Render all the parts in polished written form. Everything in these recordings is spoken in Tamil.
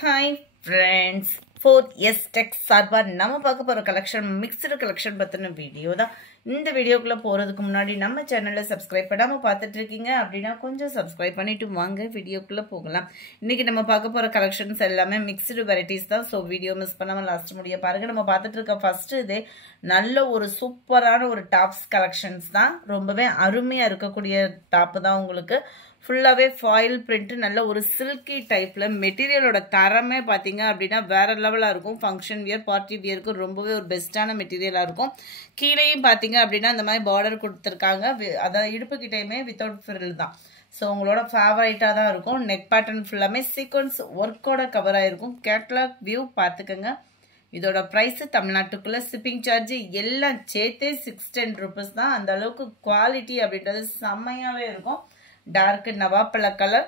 Hi friends, 4S Tech சார்பா நம்ம பார்க்க போற கலெக்ஷன் மிக்ஸ்டு கலெக்ஷன் பத்தின வீடியோ தான். இந்த வீடியோக்குள்ள போறதுக்கு முன்னாடி நம்ம சேனலை சப்ஸ்கிரைப் பண்ணாம பார்த்துட்டு இருக்கீங்க அப்படின்னா கொஞ்சம் சப்ஸ்கிரைப் பண்ணிட்டு வாங்க வீடியோக்குள்ள போகலாம். இன்னைக்கு நம்ம பார்க்க போற கலெக்ஷன்ஸ் எல்லாமே மிக்ஸ்டு வெரைட்டிஸ் தான். ஸோ வீடியோ மிஸ் பண்ணாம லாஸ்ட் முடிய பாருங்க. நம்ம பார்த்துட்டு இருக்க ஃபர்ஸ்ட் இதே நல்ல ஒரு சூப்பரான ஒரு டாப்ஸ் கலெக்ஷன்ஸ் தான். ரொம்பவே அருமையா இருக்கக்கூடிய டாப் தான். உங்களுக்கு ஃபுல்லாவே ஃபாயில் பிரிண்ட், நல்ல ஒரு சில்கி டைப்ல மெட்டீரியலோட தரமே பாத்தீங்க அப்படின்னா வேற லெவலா இருக்கும். ஃபங்க்ஷன் வியர், பார்ட்டி வியருக்கு ரொம்பவே ஒரு பெஸ்டான மெட்டீரியலா இருக்கும். கீழேயும் பாத்தீங்க அப்படின்னா இந்த மாதிரி பார்டர் கொடுத்துருக்காங்க. அதாவது இடுப்பு கிட்டையுமே வித்தவுட் ஃப்ரில் தான். ஸோ உங்களோட ஃபேவரைட்டா தான் இருக்கும். நெக் பேட்டர்ன் ஃபுல்லாமே சீக்வன்ஸ் ஒர்க்கோட கவர் ஆயிருக்கும். கேட்லாக் வியூ பார்த்துக்கோங்க. இதோட பிரைஸ் தமிழ்நாட்டுக்குள்ள ஷிப்பிங் சார்ஜ் எல்லாம் சேர்த்தே 610 rupees தான். அந்த அளவுக்கு குவாலிட்டி அப்படின்றது செம்மையாவே இருக்கும். டார்க் நவாப்பழ கலர்,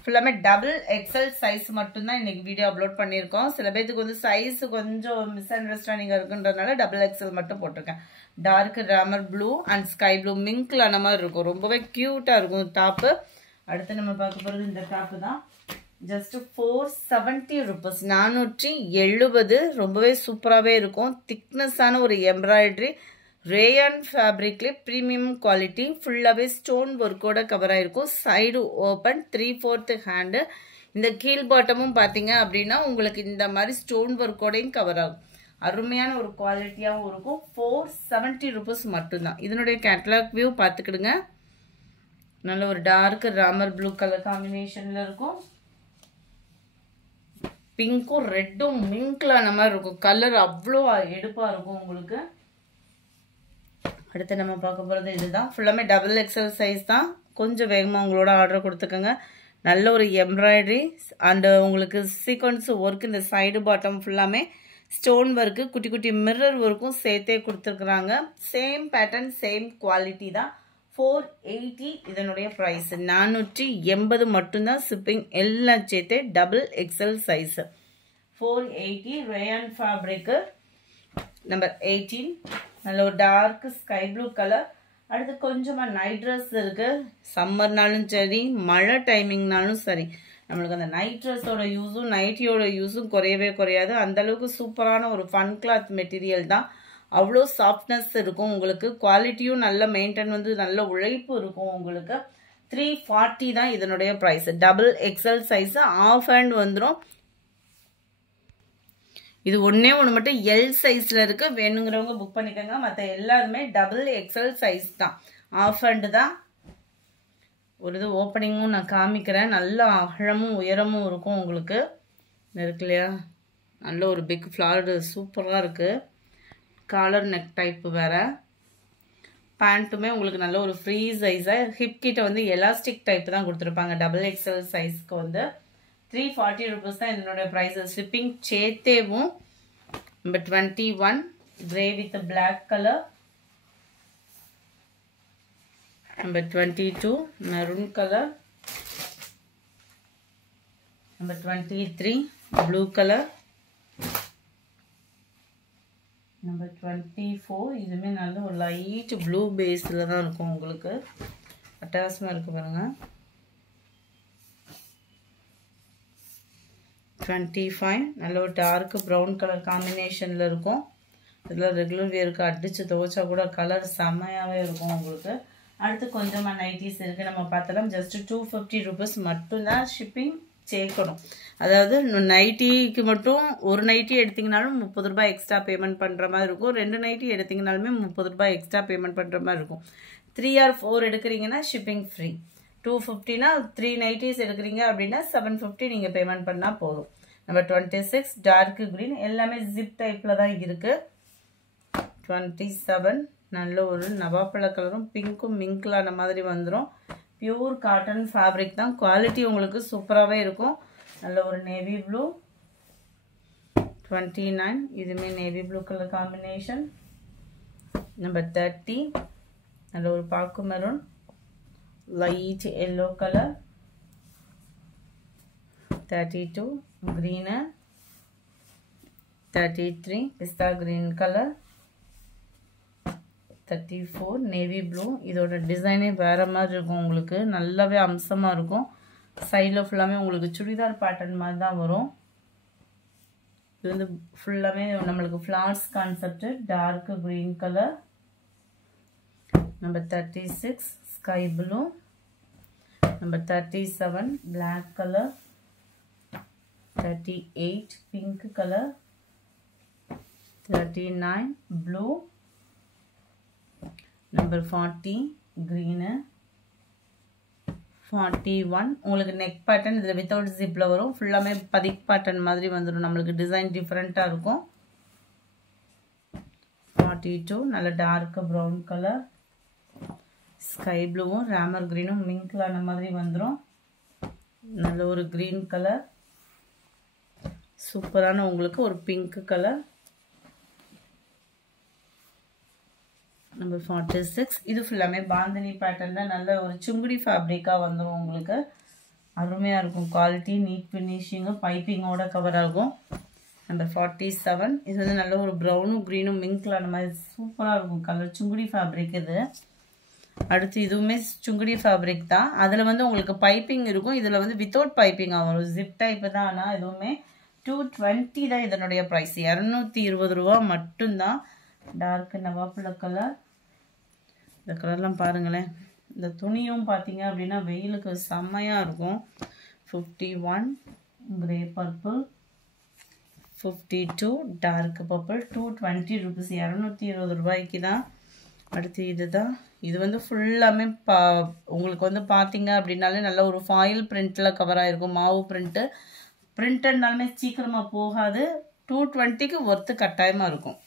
ஃபுல்லாமே டபுள் எக்ஸல் சைஸ் மட்டும்தான் இன்னைக்கு வீடியோ அப்லோட் பண்ணியிருக்கோம். சில பேருக்கு வந்து சைஸ் கொஞ்சம் மிஸ் அண்டர்ஸ்டாண்டிங் இருக்குன்றதுனால டபுள் எக்ஸல் மட்டும் போட்டிருக்கேன். Dark Ramar blue and sky blue மிங்க்ல அந்த மாதிரி இருக்கும். ரொம்பவே கியூட்டா இருக்கும் டாப்பு. அடுத்து நம்ம பார்க்க போறது இந்த டாப்பு தான். Just 470 rupees, 470. ரொம்பவே சூப்பராகவே இருக்கும். திக்னஸான ஒரு எம்ப்ராய்டரி ரேயான் ஃபேப்ரிக்ல ப்ரீமியம் குவாலிட்டி, ஃபுல்லாகவே ஸ்டோன் ஒர்க்கோட கவர் ஆயிருக்கும். Side open, 3/4 hand. இந்த கீழ் பாட்டமும் பார்த்தீங்க அப்படின்னா உங்களுக்கு இந்த மாதிரி ஸ்டோன் ஒர்க்கோடையும் கவர் ஆகும். அருமையான ஒரு குவாலிட்டியாகவும் இருக்கும். 470 rupees மட்டும்தான். இதனுடைய கேட்டலாக் வியூ பார்த்துக்கிடுங்க. நல்ல ஒரு டார்க் ராமர் ப்ளூ கலர் காம்பினேஷன்ல இருக்கும். பிங்க்கும் ரெட்டும் மிங்க்ல அந்த மாதிரி இருக்கும். கலர் அவ்வளோ எடுப்பா இருக்கும் உங்களுக்கு. அடுத்து நம்ம பார்க்க போகிறது இதுதான். ஃபுல்லாமே டபுள் எக்ஸல் சைஸ் தான். கொஞ்சம் வேகமாக உங்களோட ஆர்டர் கொடுத்துக்கோங்க. நல்ல ஒரு எம்ப்ராய்டரி அண்ட் உங்களுக்கு சீக்வன்ஸ் ஒர்க். இந்த சைடு பாட்டம் ஃபுல்லாமே ஸ்டோன் ஒர்க்கு, குட்டி குட்டி மிரர் ஒர்க்கும் சேர்த்தே கொடுத்துருக்குறாங்க. சேம் பேட்டர்ன், சேம் குவாலிட்டி தான். 480 இதனுடைய ப்ரைஸ். 480 மட்டும்தான். ஷிப்பிங் எல்லாம் சேர்த்தே டபுள் எக்ஸல் சைஸ். 480 ரேயான் ஃபேப்ரிக்கு. நம்பர் 18 நல்ல ஒரு டார்க் ஸ்கை ப்ளூ கலர். அடுத்து கொஞ்சமா நைட் ட்ரெஸ் இருக்கு. சம்மர்னாலும் சரி, மழை டைமிங்னாலும் சரி, நம்மளுக்கு அந்த நைட் ட்ரெஸ்ஸோட யூஸும் நைட்டியோட யூஸும் குறையவே குறையாது. அந்த அளவுக்கு சூப்பரான ஒரு ஃபன் கிளாத் மெட்டீரியல் தான். அவ்வளோ சாஃப்ட்னஸ் இருக்கும் உங்களுக்கு. குவாலிட்டியும் நல்ல மெயின்டைன், வந்து நல்ல உழைப்பு இருக்கும் உங்களுக்கு. 340 தான் இதனுடைய price. Double XL size, half hand வந்துடும். இது ஒன்னே ஒன்று மட்டும் எல் சைஸ்ல இருக்கு. வேணுங்கிறவங்க புக் பண்ணிக்கோங்க. மற்ற எல்லாருமே டபுள் எக்ஸல் சைஸ் தான். ஆஃப் ஹேண்டு தான். ஒரு இது ஓப்பனிங்கும் நான் காமிக்கிறேன். நல்ல அகலமும் உயரமும் இருக்கும் உங்களுக்கு. இருக்கு இல்லையா, நல்ல ஒரு பிக் ஃப்ளார், சூப்பராக இருக்கு. காலர் நெக் டைப் வேற. பேண்ட்டுமே உங்களுக்கு நல்ல ஒரு ஃப்ரீ சைஸா. ஹிப் கிட்ட வந்து எலாஸ்டிக் டைப் தான் கொடுத்துருப்பாங்க. டபுள் எக்ஸல் சைஸ்க்கு வந்து 340 rupees தான் இதனுடைய ப்ரைஸ். ஷிப்பிங் சேர்த்தேவும். Number 21 grey with black colour. Number 22 maroon colour. Number 23 blue colour. Number 24 இதுவுமே நல்ல ஒரு லைட் ப்ளூ பேஸில் தான் இருக்கும் உங்களுக்கு. அட்டகாசமாக இருக்கு பாருங்க. 25 நல்ல ஒரு டார்க் ப்ரௌன் கலர் காம்பினேஷனில் இருக்கும். இதில் ரெகுலர் வியருக்கு அடித்து துவைச்சா கூட கலர் செம்மையாகவே இருக்கும் உங்களுக்கு. அடுத்து கொஞ்சமாக நைட்டிஸ் இருக்குது. நம்ம பார்த்தலாம். ஜஸ்ட் 250 rupees மட்டும்தான். ஷிப்பிங் சேர்க்கணும். அதாவது நைட்டிக்கு மட்டும் ஒரு நைட்டி எடுத்திங்கனாலும் 30 ரூபாய் எக்ஸ்ட்ரா பேமெண்ட் பண்ணுற மாதிரி இருக்கும். 2 நைட்டி எடுத்திங்கனாலுமே 30 ரூபாய் எக்ஸ்ட்ரா பேமெண்ட் பண்ணுற மாதிரி இருக்கும். 3 or 4 எடுக்கிறீங்கன்னா ஷிப்பிங் ஃப்ரீ. 250னா 3 நைட்டிஸ் எடுக்கிறீங்க அப்படின்னா 750 நீங்கள் பேமெண்ட் பண்ணால் போதும். Number 26 dark green. எல்லாமே ஜிப் டைப்பில் தான் இருக்கு. 27 நல்ல ஒரு நவாப்பழ கலரும் பிங்க்கும் மிங்க்ல அந்த மாதிரி வந்துடும். பியூர் காட்டன் ஃபேப்ரிக் தான். குவாலிட்டி உங்களுக்கு சூப்பராகவே இருக்கும். நல்ல ஒரு நேவி ப்ளூ. 29 இதுவுமே navy blue colour combination. Number 30 நல்ல ஒரு பாக்கு maroon, light yellow color. 32 green. 33 pista green color. 34 navy blue. இதோட டிசைனே வேற மாதிரி இருக்கும் உங்களுக்கு. நல்லாவே அம்சமா இருக்கும். சைடுல ஃபுல்லாமே உங்களுக்கு சுடிதார் பேட்டர்ன் மாதிரி தான் வரும். இது வந்து ஃபுல்லாமே நம்மளுக்கு flowers concept dark green colour number 36 sky blue number 37 black color 38 pink color 39 blue number 40 green 41 உங்களுக்கு neck pattern இதுல without zipல வரும் ஃபுல்லாமே பதிக் pattern மாதிரி வந்துரும் நம்மளுக்கு டிசைன் டிஃபரண்டா இருக்கும் 42 நல்ல டார்க் brown color ஸ்கை ப்ளூவும் ராமர் கிரீனும் மிங்க்லான மாதிரி வந்துரும் நல்ல ஒரு கிரீன் கலர் சூப்பரான உங்களுக்கு ஒரு பிங்க் கலர் நம்பர் 46 இது ஃபுல்லாமே பாந்தினி பேட்டர்ன்ல நல்ல ஒரு சுங்குடி ஃபேப்ரிக்கா வந்துரும் உங்களுக்கு அருமையா இருக்கும் குவாலிட்டி நீட் ஃபினிஷிங் பைப்பிங்கோட கவர் ஆகும் நம்பர் 47 இது வந்து நல்ல ஒரு பிரவுனும் கிரீனும் மிங்க்லான மாதிரி சூப்பரா இருக்கும் கலர் சுங்குடி ஃபேப்ரிக் இது அடுத்து இதுவுமே சுங்குடி ஃபேப்ரிக் தான் அதுல வந்து உங்களுக்கு பைப்பிங் இருக்கும் இதுல வந்து வித்தவுட் பைப்பிங் வரும் ஜிப் டைப் தான் ஆனா இதுவுமே 220 தான் இதனுடைய பிரைஸ் 220 ரூபாய் மட்டும் தான் டார்க் நவாப்பழ கலர் இந்த கலர்லாம் பாருங்களேன் இந்த துணியும் பாத்தீங்க அப்படினா வெயிலுக்கு செமையா இருக்கும் 51 grey purple 52 dark purple 220 rupees 220 ரூபாய்க்கு தான் அடுத்து இதுதான் இது வந்து ஃபுல்லாமே உங்களுக்கு வந்து பாத்தீங்க அப்படினாலே நல்ல ஒரு ஃபாயில் பிரிண்ட்ல கவர் ஆயிருக்கும் மாவு பிரிண்டட்னாலுமே சீக்கிரமா போகாது 220க்கு வர்த் கட்டாயமா இருக்கும்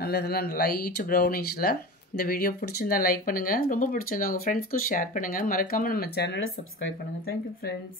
நல்லதெல்லாம் லைட் ப்ரௌனிஷ்ல இந்த வீடியோ பிடிச்சிருந்தா லைக் பண்ணுங்க ரொம்ப பிடிச்சிருந்தா உங்க ஃப்ரெண்ட்ஸ்க்கு ஷேர் பண்ணுங்க மறக்காம நம்ம சேனலை சப்ஸ்கிரைப் பண்ணுங்க Thank you friends